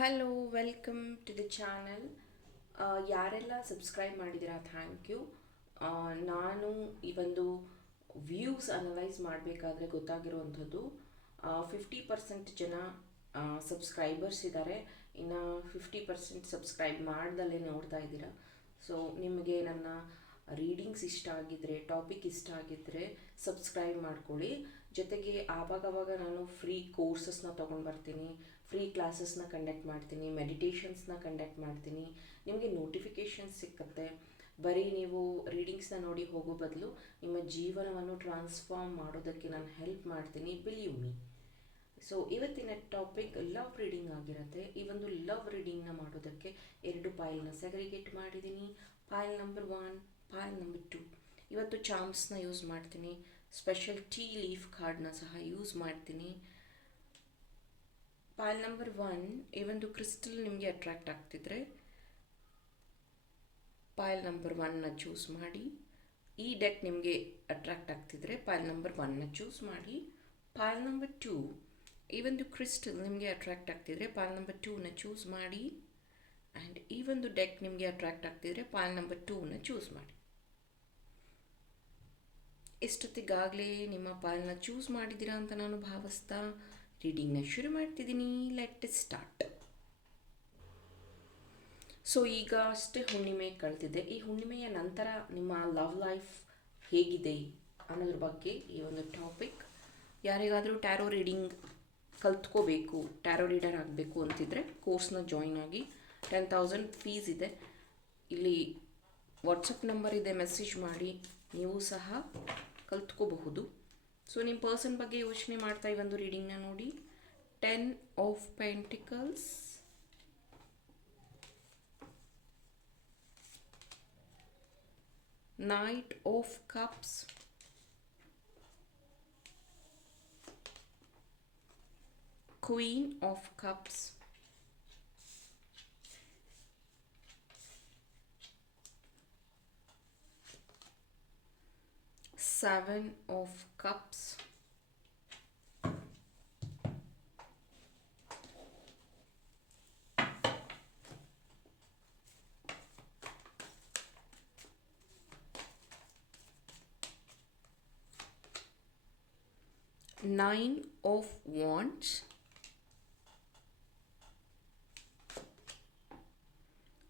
Hello welcome to the channel. ಯಾರೆಲ್ಲ subscribe ಮಾಡಿದ್ದೀರಾ thank you. ನಾನು ಈ ಒಂದು ವ್ಯೂಸ್ ಅನಲೈಸ್ ಮಾಡಬೇಕಾದ್ರೆ ಗೊತ್ತಾಗಿರುವಂಥದ್ದು 50% ಜನ ಸಬ್ಸ್ಕ್ರೈಬರ್ಸ್ ಇದ್ದಾರೆ, ಇನ್ನು 50% ಸಬ್ಸ್ಕ್ರೈಬ್ ಮಾಡ್ದಲ್ಲೇ ನೋಡ್ತಾ ಇದ್ದೀರಾ. ಸೊ ನಿಮಗೆ ನನ್ನ ರೀಡಿಂಗ್ಸ್ ಇಷ್ಟ ಆಗಿದ್ದರೆ, ಟಾಪಿಕ್ ಇಷ್ಟ ಆಗಿದ್ದರೆ ಸಬ್ಸ್ಕ್ರೈಬ್ ಮಾಡ್ಕೊಳ್ಳಿ. ಜೊತೆಗೆ ಆವಾಗವಾಗ ನಾನು ಫ್ರೀ ಕೋರ್ಸಸ್ನ ತೊಗೊಂಡು ಬರ್ತೀನಿ, ಫ್ರೀ ಕ್ಲಾಸಸ್ನ ಕಂಡಕ್ಟ್ ಮಾಡ್ತೀನಿ, ಮೆಡಿಟೇಷನ್ಸ್ನ ಕಂಡಕ್ಟ್ ಮಾಡ್ತೀನಿ. ನಿಮಗೆ ನೋಟಿಫಿಕೇಷನ್ಸ್ ಸಿಕ್ಕತ್ತೆ. ಬರೀ ನೀವು ರೀಡಿಂಗ್ಸ್ನ ನೋಡಿ ಹೋಗೋ ಬದಲು ನಿಮ್ಮ ಜೀವನವನ್ನು ಟ್ರಾನ್ಸ್ಫಾರ್ಮ್ ಮಾಡೋದಕ್ಕೆ ನಾನು ಹೆಲ್ಪ್ ಮಾಡ್ತೀನಿ, ಬಿಲೀವ್ ಮೀ. ಸೊ ಇವತ್ತಿನ ಟಾಪಿಕ್ ಲವ್ ರೀಡಿಂಗ್ ಆಗಿರುತ್ತೆ. ಈ ಒಂದು ಲವ್ ರೀಡಿಂಗ್ನ ಮಾಡೋದಕ್ಕೆ 2 ಫೈಲ್ನ ಸೆಗ್ರಿಗೇಟ್ ಮಾಡಿದ್ದೀನಿ. File number 1, file number 2. ಇವತ್ತು ಚಾಮ್ಸ್ನ ಯೂಸ್ ಮಾಡ್ತೀನಿ, ಸ್ಪೆಷಲ್ ಟೀ ಲೀಫ್ ಕಾರ್ಡ್ನ ಸಹ ಯೂಸ್ ಮಾಡ್ತೀನಿ. ಫೈಲ್ ನಂಬರ್ 1, ಈ ಒಂದು ಕ್ರಿಸ್ಟಲ್ ನಿಮಗೆ ಅಟ್ರಾಕ್ಟ್ ಆಗ್ತಿದ್ರೆ ಫೈಲ್ ನಂಬರ್ 1ನ ಚೂಸ್ ಮಾಡಿ. ಈ ಡೆಕ್ ನಿಮಗೆ ಅಟ್ರಾಕ್ಟ್ ಆಗ್ತಿದ್ರೆ ಫೈಲ್ ನಂಬರ್ 1ನ ಚೂಸ್ ಮಾಡಿ. ಫೈಲ್ ನಂಬರ್ 2, ಈ ಒಂದು ಕ್ರಿಸ್ಟಲ್ ನಿಮಗೆ ಅಟ್ರಾಕ್ಟ್ ಆಗ್ತಿದ್ರೆ ಫೈಲ್ ನಂಬರ್ 2ನ ಚೂಸ್ ಮಾಡಿ. ಆ್ಯಂಡ್ ಈ ಒಂದು ಡೆಕ್ ನಿಮಗೆ ಅಟ್ರಾಕ್ಟ್ ಆಗ್ತಿದ್ರೆ ಫೈಲ್ ನಂಬರ್ 2ನ ಚೂಸ್ ಮಾಡಿ. ಇಷ್ಟೊತ್ತಿಗಾಗಲೇ ನಿಮ್ಮ ಫೈಲ್ನ ಚೂಸ್ ಮಾಡಿದ್ದೀರಾ ಅಂತ ನಾನು ಭಾವಿಸ್ತಾ ರೀಡಿಂಗ್ನ ಶುರು ಮಾಡ್ತಿದ್ದೀನಿ. Let start. ಸೊ ಈಗ ಅಷ್ಟೇ ಹುಣ್ಣಿಮೆ ಕಳೆದಿದೆ. ಈ ಹುಣ್ಣಿಮೆಯ ನಂತರ ನಿಮ್ಮ ಲವ್ ಲೈಫ್ ಹೇಗಿದೆ ಅನ್ನೋದ್ರ ಬಗ್ಗೆ ಈ ಒಂದು ಟಾಪಿಕ್. ಯಾರಿಗಾದರೂ ಟ್ಯಾರೋ ರೀಡಿಂಗ್ ಕಲ್ತ್ಕೋಬೇಕು, ಟ್ಯಾರೋ ರೀಡರ್ ಆಗಬೇಕು ಅಂತಿದ್ರೆ ಕೋರ್ಸ್ನ ಜಾಯಿನ್ ಆಗಿ. 10,000 ಫೀಸ್ ಇದೆ. ಇಲ್ಲಿ ವಾಟ್ಸಪ್ ನಂಬರ್ ಇದೆ, ಮೆಸೇಜ್ ಮಾಡಿ, ನೀವು ಸಹ ಕಲ್ತ್ಕೋಬಹುದು. ಸೊ ನಿಮ್ಮ ಪರ್ಸನ್ ಬಗ್ಗೆ ಯೋಚನೆ ಮಾಡ್ತಾ ಈ ಒಂದು ರೀಡಿಂಗ್ನ ನೋಡಿ. 10 of pentacles, Knight of Cups, Queen of Cups, Seven of Cups, Nine of Wands,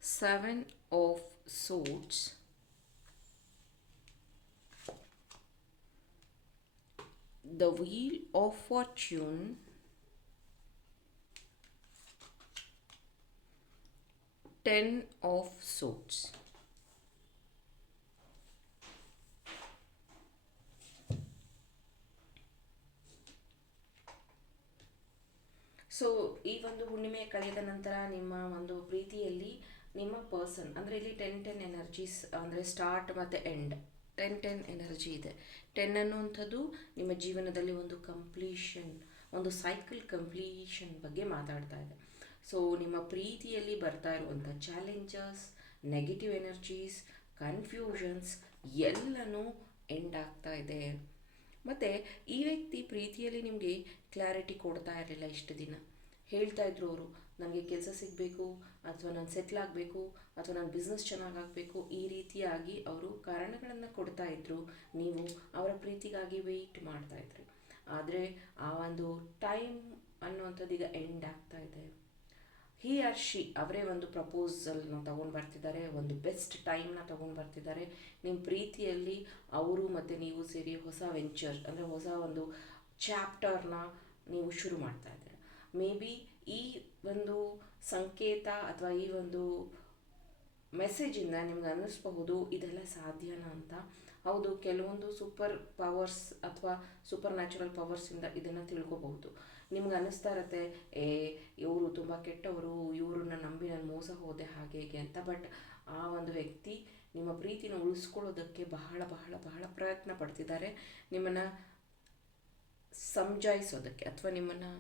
Seven of Swords, the Wheel of Fortune, Ten of Swords. So ಈ ಒಂದು ಹುಣ್ಣಿಮೆ ಕಳೆದ ನಂತರ ನಿಮ್ಮ ಒಂದು ಪ್ರೀತಿಯಲ್ಲಿ ನಿಮ್ಮ ಪರ್ಸನ್, ಅಂದರೆ ಇಲ್ಲಿ 10-10 ಎನರ್ಜೀಸ್, ಅಂದರೆ ಸ್ಟಾರ್ಟ್ ಮತ್ತು ಎಂಡ್ 10-10 ಎನರ್ಜಿ ಇದೆ. 10 ಅನ್ನುವಂಥದ್ದು ನಿಮ್ಮ ಜೀವನದಲ್ಲಿ ಒಂದು ಕಂಪ್ಲೀಷನ್, ಒಂದು ಸೈಕಲ್ ಕಂಪ್ಲೀಷನ್ ಬಗ್ಗೆ ಮಾತಾಡ್ತಾ ಇದೆ. ಸೊ ನಿಮ್ಮ ಪ್ರೀತಿಯಲ್ಲಿ ಬರ್ತಾ ಇರುವಂಥ ಚಾಲೆಂಜಸ್, ನೆಗೆಟಿವ್ ಎನರ್ಜೀಸ್, ಕನ್ಫ್ಯೂಷನ್ಸ್ ಎಲ್ಲನೂ ಎಂಡ್ ಆಗ್ತಾ ಇದೆ. ಮತ್ತು ಈ ವ್ಯಕ್ತಿ ಪ್ರೀತಿಯಲ್ಲಿ ನಿಮಗೆ ಕ್ಲಾರಿಟಿ ಕೊಡ್ತಾ ಇರಲಿಲ್ಲ. ಇಷ್ಟು ದಿನ ಹೇಳ್ತಾ ಇದ್ರು ಅವರು, ನನಗೆ ಕೆಲಸ ಸಿಗಬೇಕು, ಅಥವಾ ನಾನು ಸೆಟ್ಲ್ ಆಗಬೇಕು, ಅಥವಾ ನನ್ನ ಬಿಸ್ನೆಸ್ ಚೆನ್ನಾಗಾಗಬೇಕು, ಈ ರೀತಿಯಾಗಿ ಅವರು ಕಾರಣಗಳನ್ನು ಕೊಡ್ತಾ ಇದ್ರು. ನೀವು ಅವರ ಪ್ರೀತಿಗಾಗಿ ವೆಯ್ಟ್ ಮಾಡ್ತಾ ಇದ್ರಿ. ಆದರೆ ಆ ಒಂದು ಟೈಮ್ ಅನ್ನುವಂಥದ್ದು ಈಗ ಎಂಡ್ ಆಗ್ತಾ ಇದೆ. ಹಿ ಆರ್ ಶಿ ಅವರೇ ಒಂದು ಪ್ರಪೋಸಲ್ನ ತೊಗೊಂಡು ಬರ್ತಿದ್ದಾರೆ, ಒಂದು ಬೆಸ್ಟ್ ಟೈಮ್ನ ತೊಗೊಂಡು ಬರ್ತಿದ್ದಾರೆ. ನಿಮ್ಮ ಪ್ರೀತಿಯಲ್ಲಿ ಅವರು ಮತ್ತು ನೀವು ಸೇರಿ ಹೊಸ ವೆಂಚರ್, ಅಂದರೆ ಹೊಸ ಒಂದು ಚಾಪ್ಟರ್ನ ನೀವು ಶುರು ಮಾಡ್ತಾ ಇದ್ದೀರ. ಮೇ ಬಿ ಈ ಒಂದು ಸಂಕೇತ ಅಥವಾ ಈ ಒಂದು ಮೆಸೇಜಿಂದ ನಿಮ್ಗೆ ಅನ್ನಿಸ್ಬಹುದು ಇದೆಲ್ಲ ಸಾಧ್ಯನಾ ಅಂತ. ಹೌದು, ಕೆಲವೊಂದು ಸೂಪರ್ ಪವರ್ಸ್ ಅಥವಾ ಸೂಪರ್ ನ್ಯಾಚುರಲ್ ಪವರ್ಸಿಂದ ಇದನ್ನು ತಿಳ್ಕೊಬಹುದು. ನಿಮ್ಗೆ ಅನ್ನಿಸ್ತಾ ಇರುತ್ತೆ, ಇವರು ತುಂಬ ಕೆಟ್ಟವರು, ಇವ್ರನ್ನ ನಂಬಿ ನಾನು ಮೋಸ ಹೋದೆ ಹಾಗೆ ಹೀಗೆ ಅಂತ. ಬಟ್ ಆ ಒಂದು ವ್ಯಕ್ತಿ ನಿಮ್ಮ ಪ್ರೀತಿನ ಉಳಿಸ್ಕೊಳ್ಳೋದಕ್ಕೆ ಬಹಳ ಬಹಳ ಬಹಳ ಪ್ರಯತ್ನ ಪಡ್ತಿದ್ದಾರೆ. ನಿಮ್ಮನ್ನು ಸಮಜಾಯಿಸೋದಕ್ಕೆ ಅಥವಾ ನಿಮ್ಮನ್ನು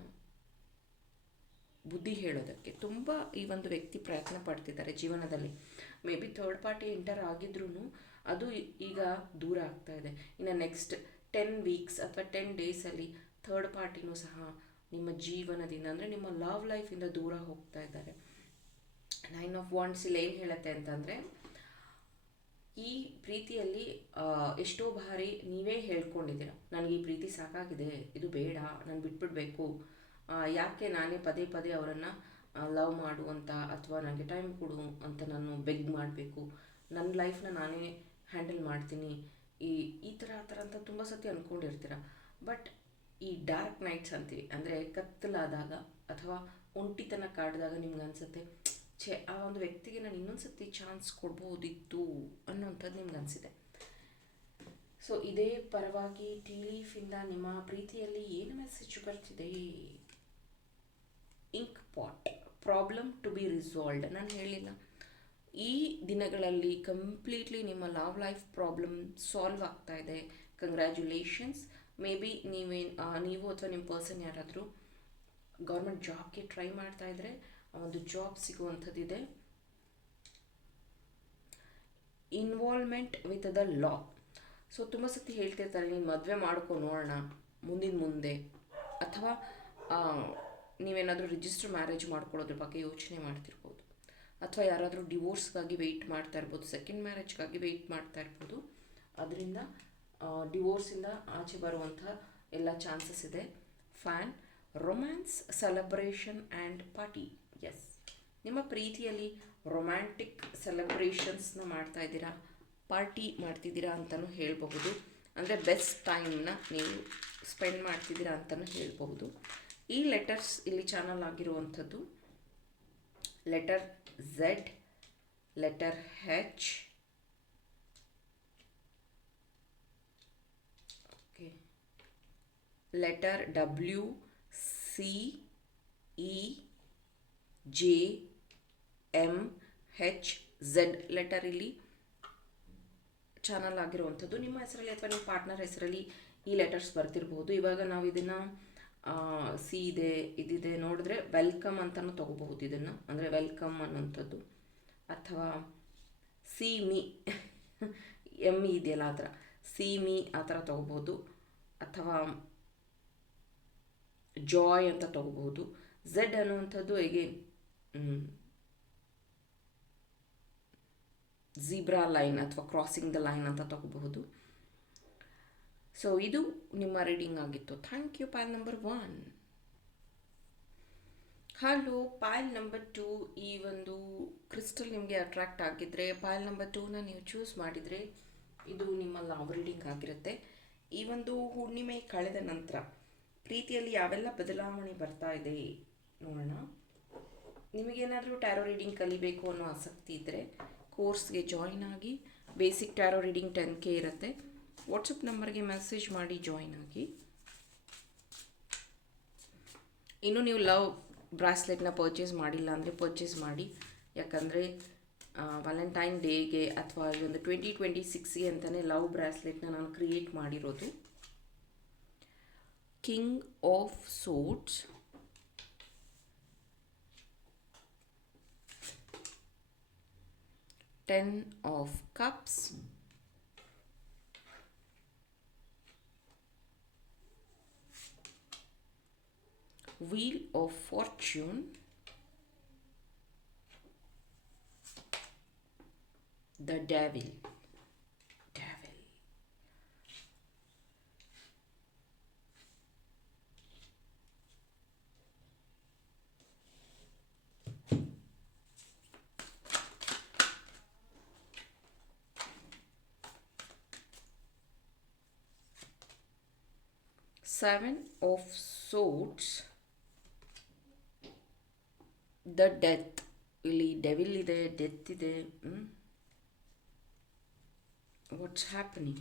ಬುದ್ಧಿ ಹೇಳೋದಕ್ಕೆ ತುಂಬ ಈ ಒಂದು ವ್ಯಕ್ತಿ ಪ್ರಯತ್ನ ಪಡ್ತಿದ್ದಾರೆ ಜೀವನದಲ್ಲಿ. May be third party enter ಆಗಿದ್ರೂ ಅದು ಈಗ ದೂರ ಆಗ್ತಾ ಇದೆ. ಇನ್ನು ನೆಕ್ಸ್ಟ್ 10 ವೀಕ್ಸ್ ಅಥವಾ 10 ಡೇಸಲ್ಲಿ ಥರ್ಡ್ ಪಾರ್ಟಿನೂ ಸಹ ನಿಮ್ಮ ಜೀವನದಿಂದ, ಅಂದರೆ ನಿಮ್ಮ ಲವ್ ಲೈಫಿಂದ ದೂರ ಹೋಗ್ತಾ ಇದ್ದಾರೆ. 9 ಆಫ್ ವಾಂಡ್ಸ್ ಇಲ್ಲಿ ಏನು ಹೇಳುತ್ತೆ ಅಂತಂದರೆ, ಈ ಪ್ರೀತಿಯಲ್ಲಿ ಎಷ್ಟೋ ಬಾರಿ ನೀವೇ ಹೇಳ್ಕೊಂಡಿದ್ದೀರ, ನನಗೆ ಈ ಪ್ರೀತಿ ಸಾಕಾಗಿದೆ, ಇದು ಬೇಡ, ನಾನು ಬಿಟ್ಬಿಡಬೇಕು, ಯಾಕೆ ನಾನೇ ಪದೇ ಪದೇ ಅವರನ್ನು ಲವ್ ಮಾಡು ಅಂತ, ಅಥವಾ ನನಗೆ ಟೈಮ್ ಕೊಡು ಅಂತ ನಾನು ಬೆಗ್ ಮಾಡಬೇಕು, ನನ್ನ ಲೈಫ್ನ ನಾನೇ ಹ್ಯಾಂಡಲ್ ಮಾಡ್ತೀನಿ, ಈ ಥರ ಆ ಥರ ಅಂತ ತುಂಬ ಸತಿ ಅಂದ್ಕೊಂಡಿರ್ತೀರ. ಬಟ್ ಈ ಡಾರ್ಕ್ ನೈಟ್ಸ್ ಅಂತೀವಿ, ಅಂದರೆ ಕತ್ತಲಾದಾಗ ಅಥವಾ ಒಂಟಿತನ ಕಾಡಿದಾಗ ನಿಮ್ಗೆ ಅನಿಸುತ್ತೆ, ಆ ಒಂದು ವ್ಯಕ್ತಿಗೆ ನಾನು ಇನ್ನೊಂದು ಸತಿ ಚಾನ್ಸ್ ಕೊಡ್ಬೋದಿತ್ತು ಅನ್ನೋಂಥದ್ದು ನಿಮ್ಗೆ ಅನಿಸಿದೆ. ಸೊ ಇದೇ ಪರವಾಗಿ ಟೀ ಲೀಫಿಂದ ನಿಮ್ಮ ಪ್ರೀತಿಯಲ್ಲಿ ಏನು ಮೆಸೇಜ್ ಬರ್ತಿದೆ? Ink pot, problem to be resolved. ನಾನು ಹೇಳಿಲ್ಲ, ಈ ದಿನಗಳಲ್ಲಿ ಕಂಪ್ಲೀಟ್ಲಿ ನಿಮ್ಮ ಲವ್ ಲೈಫ್ ಪ್ರಾಬ್ಲಮ್ ಸಾಲ್ವ್ ಆಗ್ತಾ ಇದೆ. ಕಂಗ್ರ್ಯಾಚುಲೇಷನ್ಸ್. ಮೇ ಬಿ ನೀವು ಅಥವಾ ನಿಮ್ಮ ಪರ್ಸನ್ ಯಾರಾದರೂ ಗೌರ್ಮೆಂಟ್ ಜಾಬ್ಗೆ ಟ್ರೈ ಮಾಡ್ತಾ ಇದ್ರೆ ಒಂದು ಜಾಬ್ ಸಿಗುವಂಥದ್ದಿದೆ. Involvement with the law. So ತುಂಬ ಸತಿ ಹೇಳ್ತಿರ್ತಾರೆ, ನೀನು ಮದುವೆ ಮಾಡ್ಕೊ ನೋಡೋಣ ಮುಂದೆ, ಅಥವಾ ನೀವೇನಾದರೂ ರಿಜಿಸ್ಟರ್ ಮ್ಯಾರೇಜ್ ಮಾಡ್ಕೊಳ್ಳೋದ್ರ ಬಗ್ಗೆ ಯೋಚನೆ ಮಾಡ್ತಿರ್ಬೋದು, ಅಥವಾ ಯಾರಾದರೂ ಡಿವೋರ್ಸ್ಗಾಗಿ ವೆಯ್ಟ್ ಮಾಡ್ತಾ ಇರ್ಬೋದು, ಸೆಕೆಂಡ್ ಮ್ಯಾರೇಜ್ಗಾಗಿ ವೆಯ್ಟ್ ಮಾಡ್ತಾ ಇರ್ಬೋದು. ಅದರಿಂದ ಡಿವೋರ್ಸಿಂದ ಆಚೆ ಬರುವಂಥ ಎಲ್ಲ ಚಾನ್ಸಸ್ ಇದೆ. Fan, romance, celebration and party. Yes, ನಿಮ್ಮ ಪ್ರೀತಿಯಲ್ಲಿ ರೊಮ್ಯಾಂಟಿಕ್ ಸೆಲೆಬ್ರೇಷನ್ಸ್ನ ಮಾಡ್ತಾ ಇದ್ದೀರಾ, ಪಾರ್ಟಿ ಮಾಡ್ತಿದ್ದೀರಾ ಅಂತಲೂ ಹೇಳಬಹುದು. ಅಂದರೆ ಬೆಸ್ಟ್ ಟೈಮ್ನ ನೀವು ಸ್ಪೆಂಡ್ ಮಾಡ್ತಿದ್ದೀರಾ ಅಂತಲೂ ಹೇಳಬಹುದು. ಈ ಲೆಟರ್ಸ್ ಇಲ್ಲಿ ಚಾನಲ್ ಆಗಿರುವಂಥದ್ದು letter Z, letter H, okay, letter W, C, E, J, M, H, Z letter ಇಲ್ಲಿ ಚಾನಲ್ ಆಗಿರುವಂಥದ್ದು. ನಿಮ್ಮ ಹೆಸರಲ್ಲಿ ಅಥವಾ ನಿಮ್ಮ ಪಾರ್ಟ್ನರ್ ಹೆಸರಲ್ಲಿ ಈ ಲೆಟರ್ಸ್ ಬರ್ತಿರ್ಬೋದು. ಇವಾಗ ನಾವು ಇದನ್ನು ಸಿ ಇದೆ, ಇದಿದೆ ನೋಡಿದ್ರೆ ವೆಲ್ಕಮ್ ಅಂತಲೂ ತೊಗೋಬಹುದು ಇದನ್ನು, ಅಂದರೆ ವೆಲ್ಕಮ್ ಅನ್ನೋಂಥದ್ದು, ಅಥವಾ ಸಿ ಮೀ ಎಮ್ ಇ ಇದೆಯಲ್ಲ ಆ ಥರ ಸಿ ಮೀ ಆ ಥರ ತೊಗೋಬೋದು, ಅಥವಾ ಜಾಯ್ ಅಂತ ತೊಗೋಬಹುದು. ಝೆಡ್ ಅನ್ನುವಂಥದ್ದು ಎಗೇನ್ ಝೀಬ್ರಾ ಲೈನ್ ಅಥವಾ ಕ್ರಾಸಿಂಗ್ ದ ಲೈನ್ ಅಂತ ತಗೋಬಹುದು. ಸೊ ಇದು ನಿಮ್ಮ ರೀಡಿಂಗ್ ಆಗಿತ್ತು. Thank you. Pile number 1. Hello, pile number 2. ಈ ಒಂದು ಕ್ರಿಸ್ಟಲ್ ನಿಮಗೆ ಅಟ್ರಾಕ್ಟ್ ಆಗಿದ್ದರೆ, ಪೈಲ್ ನಂಬರ್ 2ನ ನೀವು ಚೂಸ್ ಮಾಡಿದರೆ ಇದು ನಿಮ್ಮ ಲವ್ ರೀಡಿಂಗ್ ಆಗಿರುತ್ತೆ. ಈ ಒಂದು ಹುಣ್ಣಿಮೆ ಕಳೆದ ನಂತರ ಪ್ರೀತಿಯಲ್ಲಿ ಯಾವೆಲ್ಲ ಬದಲಾವಣೆ ಬರ್ತಾ ಇದೆ ನೋಡೋಣ. ನಿಮಗೇನಾದರೂ ಟ್ಯಾರೋ ರೀಡಿಂಗ್ ಕಲಿಬೇಕು ಅನ್ನೋ ಆಸಕ್ತಿ ಇದ್ದರೆ ಕೋರ್ಸ್ಗೆ ಜಾಯಿನ್ ಆಗಿ. ಬೇಸಿಕ್ ಟ್ಯಾರೋ ರೀಡಿಂಗ್ 10K ಇರುತ್ತೆ. ವಾಟ್ಸಪ್ ನಂಬರ್ಗೆ ಮೆಸೇಜ್ ಮಾಡಿ ಜಾಯಿನ್ ಆಗಿ. ಇನ್ನೂ ನೀವು ಲವ್ ಬ್ರಾಸ್ಲೆಟ್ನ ಪರ್ಚೇಸ್ ಮಾಡಿಲ್ಲ ಅಂದರೆ ಪರ್ಚೇಸ್ ಮಾಡಿ. ಯಾಕಂದರೆ ವ್ಯಾಲೆಂಟೈನ್ ಡೇಗೆ ಅಥವಾ ಈ ಒಂದು 2026ಗೆ ಅಂತಲೇ ಲವ್ ಬ್ರಾಸ್ಲೆಟ್ನ ನಾನು ಕ್ರಿಯೇಟ್ ಮಾಡಿರೋದು. King of swords, Ten of Cups, Wheel of Fortune, the Devil. Seven of Swords, the Death. ಇಲ್ಲಿ ಡೆವಿಲ್ ಇದೆ, ಡೆತ್ ಇದೆ. What's happening?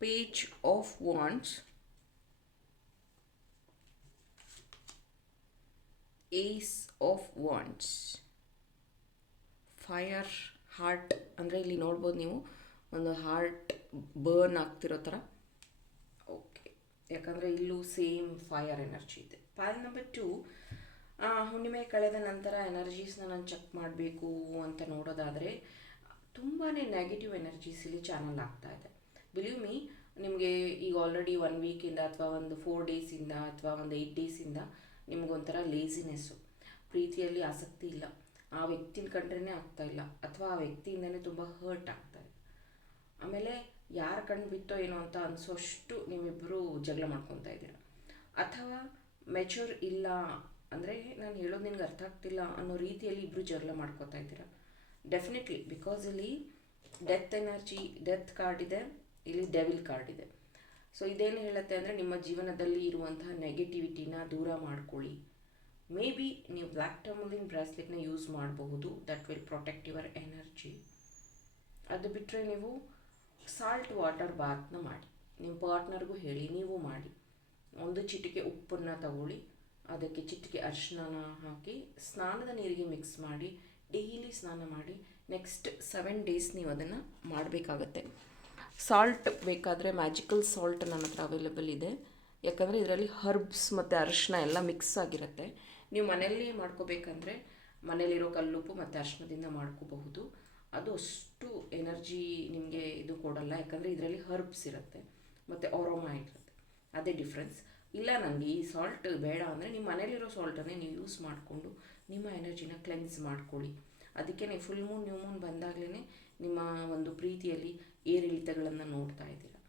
Page of wands, ace of wands, fire heart. ಅಂದರೆ ಇಲ್ಲಿ ನೋಡ್ಬೋದು ನೀವು ಒಂದು ಹಾರ್ಟ್ ಬರ್ನ್ ಆಗ್ತಿರೋ ಥರ. ಯಾಕಂದರೆ ಇಲ್ಲೂ ಸೇಮ್ ಫೈರ್ ಎನರ್ಜಿ ಇದೆ. ಪೈಲ್ ನಂಬರ್ 2, ಹುಣ್ಣಿಮೆ ಕಳೆದ ನಂತರ ಎನರ್ಜೀಸ್ನ ನಾನು ಚೆಕ್ ಮಾಡಬೇಕು ಅಂತ ನೋಡೋದಾದರೆ ತುಂಬಾ ನೆಗೆಟಿವ್ ಎನರ್ಜೀಸ್ ಇಲ್ಲಿ ಚಾನಲ್ ಆಗ್ತಾ ಇದೆ. ಬಿಲೀವ್ ಮೀ, ನಿಮಗೆ ಈಗ ಆಲ್ರೆಡಿ 1 ವೀಕಿಂದ ಅಥವಾ ಒಂದು 4 ಡೇಸಿಂದ ಅಥವಾ ಒಂದು 8 ಡೇಸಿಂದ ನಿಮಗೊಂಥರ ಲೇಸಿನೆಸ್ಸು, ಪ್ರೀತಿಯಲ್ಲಿ ಆಸಕ್ತಿ ಇಲ್ಲ, ಆ ವ್ಯಕ್ತಿನ ಕಂಡ್ರೇ ಆಗ್ತಾ ಇಲ್ಲ, ಅಥವಾ ಆ ವ್ಯಕ್ತಿಯಿಂದನೇ ತುಂಬ ಹರ್ಟ್ ಆಗ್ತಾಯಿದೆ. ಆಮೇಲೆ ಯಾರ ಕಣ್ಣು ಬಿತ್ತೋ ಏನೋ ಅಂತ ಅನಿಸೋಷ್ಟು ನೀವಿಬ್ಬರು ಜಗಳ ಮಾಡ್ಕೊತಾ ಇದ್ದೀರಾ. ಅಥವಾ ಮೆಚೂರ್ ಇಲ್ಲ ಅಂದರೆ ನಾನು ಹೇಳೋದು ನಿನ್ಗೆ ಅರ್ಥ ಆಗ್ತಿಲ್ಲ ಅನ್ನೋ ರೀತಿಯಲ್ಲಿ ಇಬ್ಬರು ಜಗಳ ಮಾಡ್ಕೋತಾ ಇದ್ದೀರಾ. ಡೆಫಿನೆಟ್ಲಿ, ಬಿಕಾಸ್ ಇಲ್ಲಿ ಡೆತ್ ಎನರ್ಜಿ, ಡೆತ್ ಕಾರ್ಡ್ ಇದೆ, ಇಲ್ಲಿ ಡೆವಿಲ್ ಕಾರ್ಡ್ ಇದೆ. ಸೊ ಇದೇನು ಹೇಳುತ್ತೆ ಅಂದರೆ ನಿಮ್ಮ ಜೀವನದಲ್ಲಿ ಇರುವಂತಹ ನೆಗೆಟಿವಿಟಿನ ದೂರ ಮಾಡ್ಕೊಳ್ಳಿ. ಮೇ ಬಿ ನೀವು ಬ್ಲ್ಯಾಕ್ ಟರ್ಮಲಿನ್ ಬ್ರಾಸ್ಲೆಟ್ನ ಯೂಸ್ ಮಾಡಬಹುದು, that will protect your energy. ಅದು ಬಿಟ್ಟರೆ ನೀವು ಸಾಲ್ಟ್ ವಾಟರ್ ಬಾತ್ನ ಮಾಡಿ, ನಿಮ್ಮ ಪಾರ್ಟ್ನರ್ಗೂ ಹೇಳಿ, ನೀವು ಮಾಡಿ. ಒಂದು ಚಿಟಿಕೆ ಉಪ್ಪನ್ನು ತಗೊಳ್ಳಿ, ಅದಕ್ಕೆ ಚಿಟಿಕೆ ಅರಿಶಿನ ಹಾಕಿ ಸ್ನಾನದ ನೀರಿಗೆ ಮಿಕ್ಸ್ ಮಾಡಿ ಡೈಲಿ ಸ್ನಾನ ಮಾಡಿ. ನೆಕ್ಸ್ಟ್ 7 ಡೇಸ್ ನೀವು ಅದನ್ನು ಮಾಡಬೇಕಾಗತ್ತೆ. ಸಾಲ್ಟ್ ಬೇಕಾದರೆ ಮ್ಯಾಜಿಕಲ್ ಸಾಲ್ಟ್ ನನ್ನ ಹತ್ರ ಅವೈಲೇಬಲ್ ಇದೆ, ಯಾಕಂದರೆ ಇದರಲ್ಲಿ ಹರ್ಬ್ಸ್ ಮತ್ತು ಅರಿಶಿನ ಎಲ್ಲ ಮಿಕ್ಸ್ ಆಗಿರುತ್ತೆ. ನೀವು ಮನೆಯಲ್ಲಿ ಮಾಡ್ಕೋಬೇಕಂದ್ರೆ ಮನೇಲಿರೋ ಕಲ್ಲುಪ್ಪು ಮತ್ತು ಅರಿಶಿನದಿಂದ ಮಾಡ್ಕೋಬಹುದು. ಅದು ಅಷ್ಟು ಎನರ್ಜಿ ನಿಮಗೆ ಇದು ಕೊಡಲ್ಲ, ಯಾಕಂದರೆ ಇದರಲ್ಲಿ ಹರ್ಬ್ಸ್ ಇರುತ್ತೆ ಮತ್ತು ಅರೋಮಾ ಇರುತ್ತೆ, ಅದೇ ಡಿಫ್ರೆನ್ಸ್. ಇಲ್ಲ ನನಗೆ ಈ ಸಾಲ್ಟ್ ಬೇಡ ಅಂದರೆ ನಿಮ್ಮ ಮನೇಲಿರೋ ಸಾಲ್ಟನ್ನೇ ನೀವು ಯೂಸ್ ಮಾಡಿಕೊಂಡು ನಿಮ್ಮ ಎನರ್ಜಿನ ಕ್ಲೆನ್ಸ್ ಮಾಡ್ಕೊಳ್ಳಿ. ಅದಕ್ಕೆ ನೀವು ಫುಲ್ ಮೂನ್, ನ್ಯೂ ಮೂನ್ ಬಂದಾಗಲೇ ನಿಮ್ಮ ಒಂದು ಪ್ರೀತಿಯಲ್ಲಿ ಏರಿಳಿತಗಳನ್ನು ನೋಡ್ತಾ ಇದ್ದೀರಾ.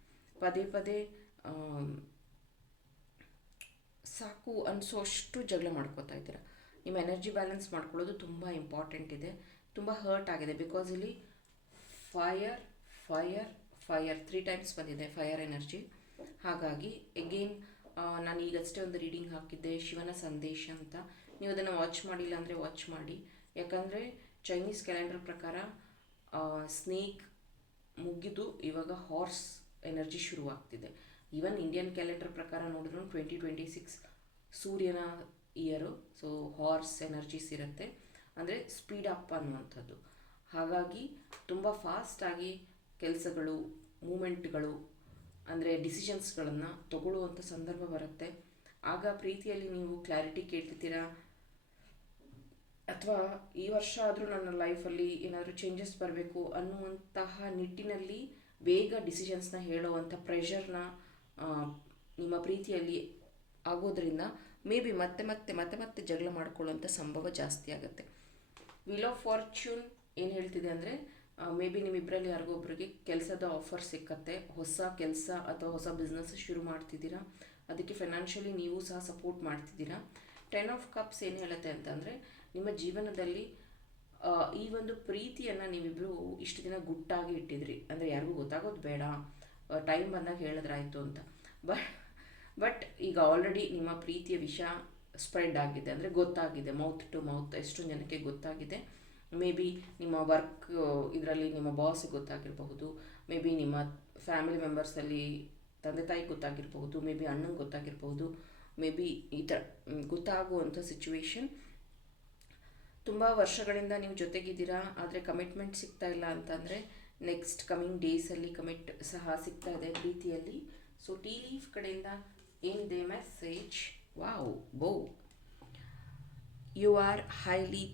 ಪದೇ ಪದೇ ಸಾಕು ಅನಿಸೋಷ್ಟು ಜಗಳ ಮಾಡ್ಕೋತಾ ಇದ್ದೀರಾ. ನಿಮ್ಮ ಎನರ್ಜಿ ಬ್ಯಾಲೆನ್ಸ್ ಮಾಡ್ಕೊಳ್ಳೋದು ತುಂಬ ಇಂಪಾರ್ಟೆಂಟ್ ಇದೆ. ತುಂಬ ಹರ್ಟ್ ಆಗಿದೆ, ಬಿಕಾಸ್ ಇಲ್ಲಿ ಫೈರ್ ಫೈರ್ ಫೈರ್ 3 ಟೈಮ್ಸ್ ಬಂದಿದೆ, ಫೈರ್ ಎನರ್ಜಿ. ಹಾಗಾಗಿ ಎಗೇನ್ ನಾನು ಈಗಷ್ಟೇ ಒಂದು ರೀಡಿಂಗ್ ಹಾಕಿದ್ದೆ, ಶಿವನ ಸಂದೇಶ ಅಂತ. ನೀವು ಅದನ್ನು ವಾಚ್ ಮಾಡಿಲ್ಲ ಅಂದರೆ ವಾಚ್ ಮಾಡಿ, ಯಾಕಂದರೆ ಚೈನೀಸ್ ಕ್ಯಾಲೆಂಡರ್ ಪ್ರಕಾರ ಸ್ನೇಕ್ ಮುಗಿದು ಇವಾಗ ಹಾರ್ಸ್ ಎನರ್ಜಿ ಶುರುವಾಗ್ತಿದೆ. ಈವನ್ ಇಂಡಿಯನ್ ಕ್ಯಾಲೆಂಡರ್ ಪ್ರಕಾರ ನೋಡಿದ್ರು 2026 ಸೂರ್ಯನ ಇಯರು. ಸೊ ಹಾರ್ಸ್ ಎನರ್ಜೀಸ್ ಇರುತ್ತೆ, ಅಂದರೆ ಸ್ಪೀಡ್ ಅಪ್ ಅನ್ನುವಂಥದ್ದು. ಹಾಗಾಗಿ ತುಂಬ ಫಾಸ್ಟಾಗಿ ಕೆಲಸಗಳು, ಮೂಮೆಂಟ್ಗಳು, ಅಂದರೆ ಡಿಸಿಷನ್ಸ್ಗಳನ್ನು ತಗೊಳ್ಳುವಂಥ ಸಂದರ್ಭ ಬರುತ್ತೆ. ಆಗ ಪ್ರೀತಿಯಲ್ಲಿ ನೀವು ಕ್ಲಾರಿಟಿ ಕೇಳ್ತಿದ್ದೀರಾ, ಅಥವಾ ಈ ವರ್ಷ ಆದರೂ ನನ್ನ ಲೈಫಲ್ಲಿ ಏನಾದರೂ ಚೇಂಜಸ್ ಬರಬೇಕು ಅನ್ನುವಂತಹ ನಿಟ್ಟಿನಲ್ಲಿ ಬೇಗ ಡಿಸಿಷನ್ಸ್ನ ಹೇಳುವಂಥ ಪ್ರೆಷರ್ನ ನಿಮ್ಮ ಪ್ರೀತಿಯಲ್ಲಿ ಆಗೋದ್ರಿಂದ ಮೇ ಬಿ ಮತ್ತೆ ಮತ್ತೆ ಮತ್ತೆ ಮತ್ತೆ ಜಗಳ ಮಾಡ್ಕೊಳ್ಳೋಂಥ ಸಂಭವ ಜಾಸ್ತಿ ಆಗುತ್ತೆ. ವೀಲ್ ಆಫ್ ಫಾರ್ಚ್ಯೂನ್ ಏನು ಹೇಳ್ತಿದೆ ಅಂದರೆ ಮೇ ಬಿ ನಿಮ್ಮಿಬ್ಬರಲ್ಲಿ ಯಾರಿಗೊಬ್ಬರಿಗೆ ಕೆಲಸದ ಆಫರ್ ಸಿಕ್ಕತ್ತೆ, ಹೊಸ ಕೆಲಸ ಅಥವಾ ಹೊಸ ಬಿಸ್ನೆಸ್ ಶುರು ಮಾಡ್ತಿದ್ದೀರಾ, ಅದಕ್ಕೆ ಫೈನಾನ್ಷಿಯಲಿ ನೀವು ಸಹ ಸಪೋರ್ಟ್ ಮಾಡ್ತಿದ್ದೀರಾ. 10 ಆಫ್ ಕಪ್ಸ್ ಏನು ಹೇಳುತ್ತೆ ಅಂತಂದರೆ ನಿಮ್ಮ ಜೀವನದಲ್ಲಿ ಈ ಒಂದು ಪ್ರೀತಿಯನ್ನು ನೀವಿಬ್ಬರು ಇಷ್ಟು ದಿನ ಗುಟ್ಟಾಗಿ ಇಟ್ಟಿದ್ರಿ, ಅಂದರೆ ಯಾರಿಗೂ ಗೊತ್ತಾಗೋದು ಬೇಡ, ಟೈಮ್ ಬಂದಾಗ ಹೇಳಿದ್ರಾಯ್ತು ಅಂತ. ಬಟ್ ಈಗ ಆಲ್ರೆಡಿ ನಿಮ್ಮ ಪ್ರೀತಿಯ ವಿಷಯ ಸ್ಪ್ರೆಡ್ ಆಗಿದೆ, ಅಂದರೆ ಗೊತ್ತಾಗಿದೆ, ಮೌತ್ ಟು ಮೌತ್ ಎಷ್ಟೊಂದು ಜನಕ್ಕೆ ಗೊತ್ತಾಗಿದೆ. ಮೇ ಬಿ ನಿಮ್ಮ ವರ್ಕ್ ಇದರಲ್ಲಿ ನಿಮ್ಮ ಬಾಸಿಗೆ ಗೊತ್ತಾಗಿರಬಹುದು, ಮೇ ಬಿ ನಿಮ್ಮ ಫ್ಯಾಮಿಲಿ ಮೆಂಬರ್ಸಲ್ಲಿ ತಂದೆ ತಾಯಿಗೆ ಗೊತ್ತಾಗಿರ್ಬಹುದು, ಮೇ ಬಿ ಅಣ್ಣಂಗೆ ಗೊತ್ತಾಗಿರ್ಬಹುದು, ಮೇ ಬಿ ಈ ಥರ ಗೊತ್ತಾಗುವಂಥ ಸಿಚುವೇಶನ್. ತುಂಬ ವರ್ಷಗಳಿಂದ ನೀವು ಜೊತೆಗಿದ್ದೀರಾ, ಆದರೆ ಕಮಿಟ್ಮೆಂಟ್ ಸಿಗ್ತಾ ಇಲ್ಲ ಅಂತಂದರೆ ನೆಕ್ಸ್ಟ್ ಕಮಿಂಗ್ ಡೇಸಲ್ಲಿ ಕಮಿಟ್ ಸಹ ಸಿಗ್ತಾ ಇದೆ ಪ್ರೀತಿಯಲ್ಲಿ. ಸೊ ಟೀ ಲೀಫ್ ಕಡೆಯಿಂದ ಏನಿದೆ ಮೆಸೇಜ್? ವಾವ್, ಬೋ you are highly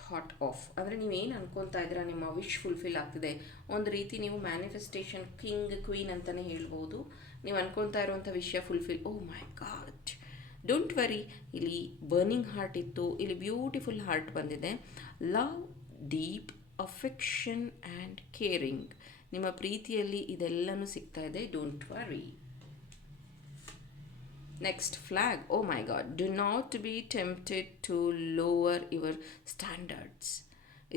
thought of, ಅಂದರೆ ನೀವೇನು ಅನ್ಕೊತಾ ಇದ್ದೀರಾ ನಿಮ್ಮ ವಿಶ್ ಫುಲ್ಫಿಲ್ ಆಗ್ತಿದೆ. ಒಂದು ರೀತಿ ನೀವು ಮ್ಯಾನಿಫೆಸ್ಟೇಷನ್ ಕಿಂಗ್ ಕ್ವೀನ್ ಅಂತಲೇ ಹೇಳ್ಬೋದು. ನೀವು ಅನ್ಕೊತಾ ಇರುವಂಥ ವಿಷಯ fulfil. Oh my god, don't worry. ಇಲ್ಲಿ ಬರ್ನಿಂಗ್ ಹಾರ್ಟ್ ಇತ್ತು, ಇಲ್ಲಿ ಬ್ಯೂಟಿಫುಲ್ ಹಾರ್ಟ್ ಬಂದಿದೆ. Love, deep affection and caring, ನಿಮ್ಮ ಪ್ರೀತಿಯಲ್ಲಿ ಇದೆಲ್ಲನೂ ಸಿಗ್ತಾ ಇದೆ. Don't worry. Next flag. Oh my god, do not be tempted to lower your standards.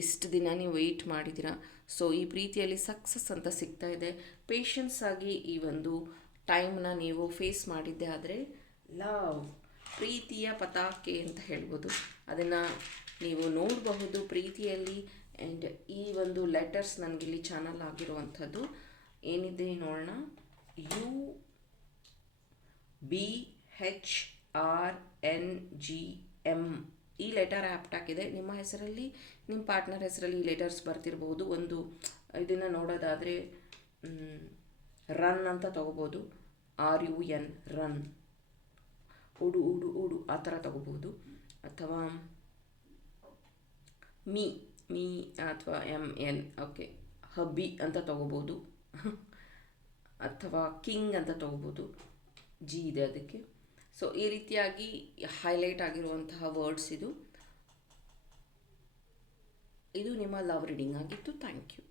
ಇಷ್ಟು ದಿನ ನೀವು ವೆಯ್ಟ್ ಮಾಡಿದ್ದೀರಾ, ಸೊ ಈ ಪ್ರೀತಿಯಲ್ಲಿ ಸಕ್ಸಸ್ ಅಂತ ಸಿಗ್ತಾ ಇದೆ. ಪೇಷನ್ಸ್ ಆಗಿ ಈ ಒಂದು ಟೈಮ್ನ ನೀವು ಫೇಸ್ ಮಾಡಿದ್ದೆ ಆದರೆ ಲವ್, ಪ್ರೀತಿಯ ಪತಾಕೆ ಅಂತ ಹೇಳ್ಬೋದು, ಅದನ್ನು ನೀವು ನೋಡಬಹುದು ಪ್ರೀತಿಯಲ್ಲಿ. ಆ್ಯಂಡ್ ಈ ಒಂದು ಲೆಟರ್ಸ್ ನನಗಿಲ್ಲಿ ಚಾನಲ್ ಆಗಿರುವಂಥದ್ದು ಏನಿದೆ ನೋಡೋಣ. UBHRNGM ಈ ಲೆಟರ್ ಆ್ಯಪ್ಟ್ ಹಾಕಿದೆ. ನಿಮ್ಮ ಹೆಸರಲ್ಲಿ, ನಿಮ್ಮ ಪಾರ್ಟ್ನರ್ ಹೆಸರಲ್ಲಿ ಈ ಲೆಟರ್ಸ್ ಬರ್ತಿರ್ಬೋದು. ಒಂದು ಇದನ್ನು ನೋಡೋದಾದರೆ ರನ್ ಅಂತ ತಗೋಬೋದು, RUN, ರನ್, ಉಡು ಉಡು ಉಡು ಆ ಥರ ತಗೋಬೋದು. ಅಥವಾ ಮೀ ಅಥವಾ MN, ಓಕೆ, ಹಬ್ಬಿ ಅಂತ ತಗೋಬೋದು. ಅಥವಾ ಕಿಂಗ್ ಅಂತ ತಗೋಬೋದು, ಜಿ ಇದೆ ಅದಕ್ಕೆ. ಸೊ ಈ ರೀತಿಯಾಗಿ ಹೈಲೈಟ್ ಆಗಿರುವಂತಹ ವರ್ಡ್ಸ್ ಇದು. ಇದು ನಿಮ್ಮ ಲವ್ ರೀಡಿಂಗ್ ಆಗಿತ್ತು. Thank you.